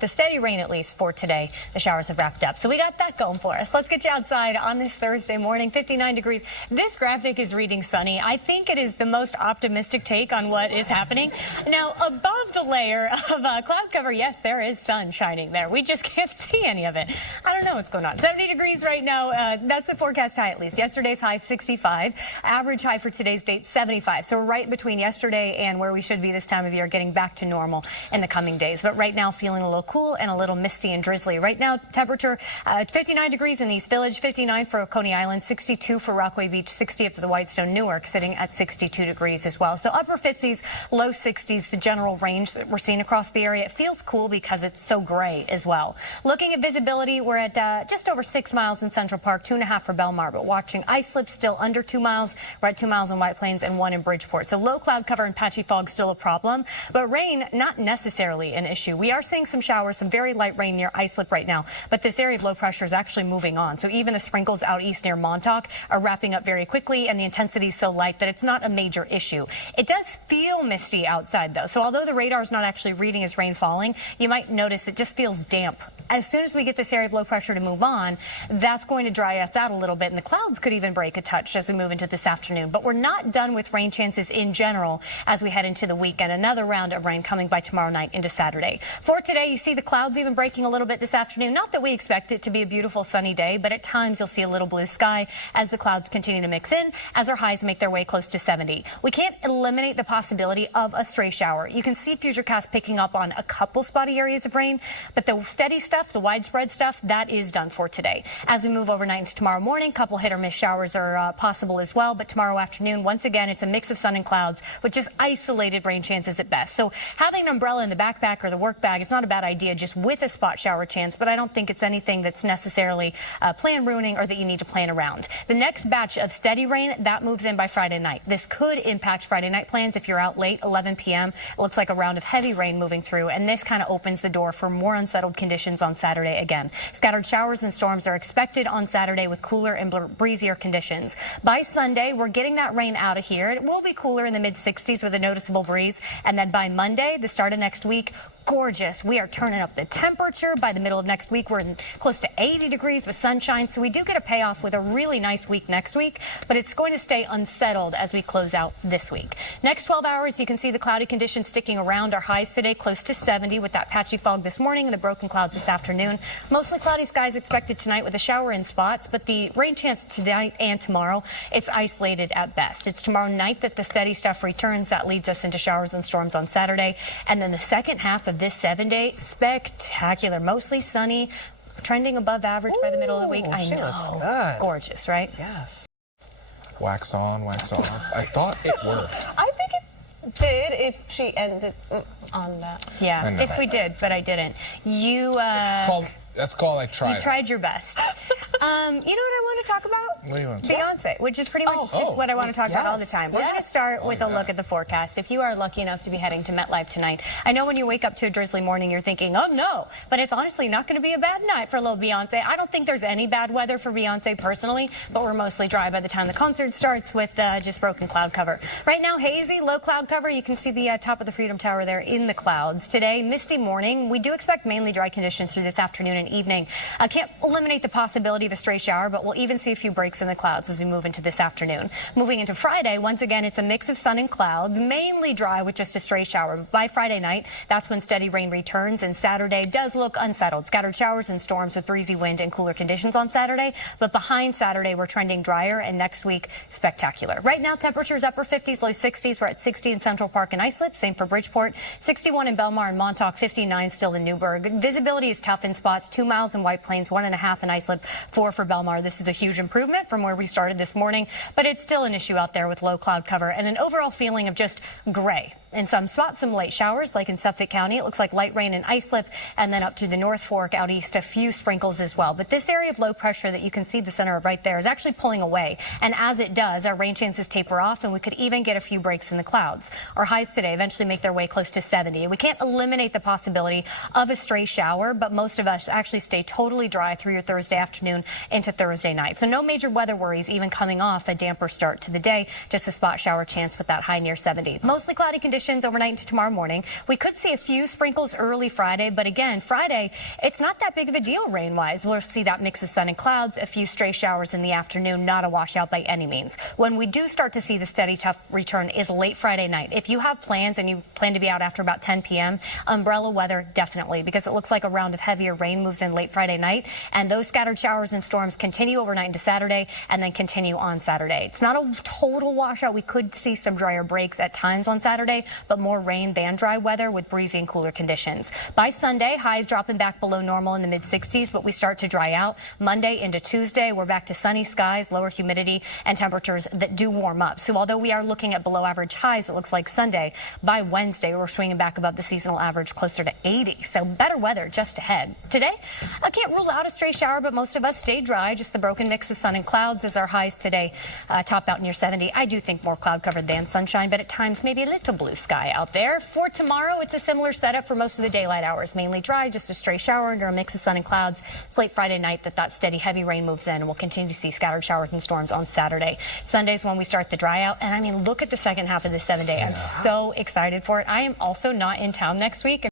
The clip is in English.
The steady rain, at least for today. The showers have wrapped up, so we got that going for us. Let's get you outside on this Thursday morning. 59 degrees. This graphic is reading sunny. I think it is the most optimistic take on what is happening. Now, above the layer of cloud cover, yes, there is sun shining there. We just can't see any of it. I don't know what's going on. 70 degrees right now. That's the forecast high, at least. Yesterday's high, 65. Average high for today's date, 75. So we're right between yesterday and where we should be this time of year, getting back to normal in the coming days. But right now, feeling a little cool and a little misty and drizzly. Right now, temperature 59 degrees in the East Village, 59 for Coney Island, 62 for Rockaway Beach, 60 up to the Whitestone, Newark, sitting at 62 degrees as well. So upper 50s, low 60s, the general range that we're seeing across the area. It feels cool because it's so gray as well. Looking at visibility, we're at just over 6 miles in Central Park, 2.5 for Belmar, but watching ice slips still under 2 miles. We're at 2 miles in White Plains and 1 in Bridgeport. So low cloud cover and patchy fog still a problem, but rain not necessarily an issue. We are seeing some showers, some very light rain near Islip right now, but this area of low pressure is actually moving on. So even the sprinkles out east near Montauk are wrapping up very quickly, and the intensity is so light that it's not a major issue. It does feel misty outside, though. So although the radar is not actually reading as rain falling, you might notice it just feels damp. As soon as we get this area of low pressure to move on, that's going to dry us out a little bit, and the clouds could even break a touch as we move into this afternoon. But we're not done with rain chances in general as we head into the weekend. Another round of rain coming by tomorrow night into Saturday. For today, you see the clouds even breaking a little bit this afternoon. Not that we expect it to be a beautiful sunny day, but at times you'll see a little blue sky as the clouds continue to mix in, as our highs make their way close to 70. We can't eliminate the possibility of a stray shower. You can see FutureCast picking up on a couple spotty areas of rain, but the steady stuff, the widespread stuff, that is done for today. As we move overnight into tomorrow morning, a couple hit or miss showers are possible as well, but tomorrow afternoon, once again, it's a mix of sun and clouds with just isolated rain chances at best. So having an umbrella in the backpack or the work bag is not a bad idea, just with a spot shower chance, but I don't think it's anything that's necessarily plan ruining or that you need to plan around. The next batch of steady rain, that moves in by Friday night. This could impact Friday night plans if you're out late, 11 p.m. It looks like a round of heavy rain moving through, and this kind of opens the door for more unsettled conditions on Saturday again. Scattered showers and storms are expected on Saturday with cooler and breezier conditions. By Sunday, we're getting that rain out of here. It will be cooler in the mid-60s with a noticeable breeze, and then by Monday, the start of next week, gorgeous. We are turning up the temperature. By the middle of next week, we're close to 80 degrees with sunshine. So we do get a payoff with a really nice week next week, but it's going to stay unsettled as we close out this week. Next 12 hours, you can see the cloudy conditions sticking around. Our highs today close to 70 with that patchy fog this morning and the broken clouds this afternoon. Mostly cloudy skies expected tonight with a shower in spots, but the rain chance tonight and tomorrow, it's isolated at best. It's tomorrow night that the steady stuff returns. That leads us into showers and storms on Saturday. And then the second half of this 7-day, spectacular, mostly sunny, trending above average by the middle of the week. I know. Gorgeous, right? Yes. Wax on, wax off. I thought it worked. I think it did if she ended on that. Yeah, if we did, but I didn't. That's called I tried. You tried your best. You know what I want to talk about? What do you want to talk about? Beyonce, which is pretty much just what I want to talk about all the time. We're going to start with a look at the forecast. If you are lucky enough to be heading to MetLife tonight, I know when you wake up to a drizzly morning, you're thinking, oh no, but it's honestly not going to be a bad night for little Beyonce. I don't think there's any bad weather for Beyonce personally, but we're mostly dry by the time the concert starts with just broken cloud cover. Right now, hazy, low cloud cover. You can see the top of the Freedom Tower there in the clouds. Today, misty morning. We do expect mainly dry conditions through this afternoon and evening. I can't eliminate the possibility of a stray shower, but we'll even see a few breaks in the clouds as we move into this afternoon. Moving into Friday, once again, it's a mix of sun and clouds, mainly dry with just a stray shower. By Friday night, that's when steady rain returns, and Saturday does look unsettled. Scattered showers and storms with breezy wind and cooler conditions on Saturday, but behind Saturday, we're trending drier, and next week, spectacular. Right now, temperatures upper 50s, low 60s. We're at 60 in Central Park and Islip, same for Bridgeport, 61 in Belmar and Montauk, 59 still in Newburgh. Visibility is tough in spots, 2 miles in White Plains, 1.5 in Islip, 4 for Belmar. This is a huge improvement from where we started this morning, but it's still an issue out there with low cloud cover and an overall feeling of just gray. In some spots, some light showers, like in Suffolk County. It looks like light rain in Islip, and then up through the North Fork out east, a few sprinkles as well. But this area of low pressure that you can see the center of right there is actually pulling away. And as it does, our rain chances taper off, and we could even get a few breaks in the clouds. Our highs today eventually make their way close to 70. We can't eliminate the possibility of a stray shower, but most of us actually stay totally dry through your Thursday afternoon into Thursday night. So no major weather worries even coming off a damper start to the day. Just a spot shower chance with that high near 70. Mostly cloudy conditions conditions overnight into tomorrow morning. We could see a few sprinkles early Friday, but again, Friday, it's not that big of a deal rain-wise. We'll see that mix of sun and clouds, a few stray showers in the afternoon, not a washout by any means. When we do start to see the steady, tough return is late Friday night. If you have plans and you plan to be out after about 10 p.m., umbrella weather, definitely, because it looks like a round of heavier rain moves in late Friday night, and those scattered showers and storms continue overnight into Saturday and then continue on Saturday. It's not a total washout. We could see some drier breaks at times on Saturday, but more rain than dry weather with breezy and cooler conditions. By Sunday, highs dropping back below normal in the mid-60s, but we start to dry out. Monday into Tuesday, we're back to sunny skies, lower humidity, and temperatures that do warm up. So although we are looking at below average highs, it looks like Sunday, by Wednesday, we're swinging back above the seasonal average closer to 80. So better weather just ahead. Today, I can't rule out a stray shower, but most of us stay dry. Just the broken mix of sun and clouds as our highs today top out near 70. I do think more cloud covered than sunshine, but at times maybe a little blue sky out there. For tomorrow, it's a similar setup for most of the daylight hours. Mainly dry, just a stray shower under a mix of sun and clouds. It's late Friday night that steady heavy rain moves in, and we'll continue to see scattered showers and storms on Saturday. Sunday's when we start the dry out, and I mean, look at the second half of the 7 day. I'm so excited for it. I am also not in town next week.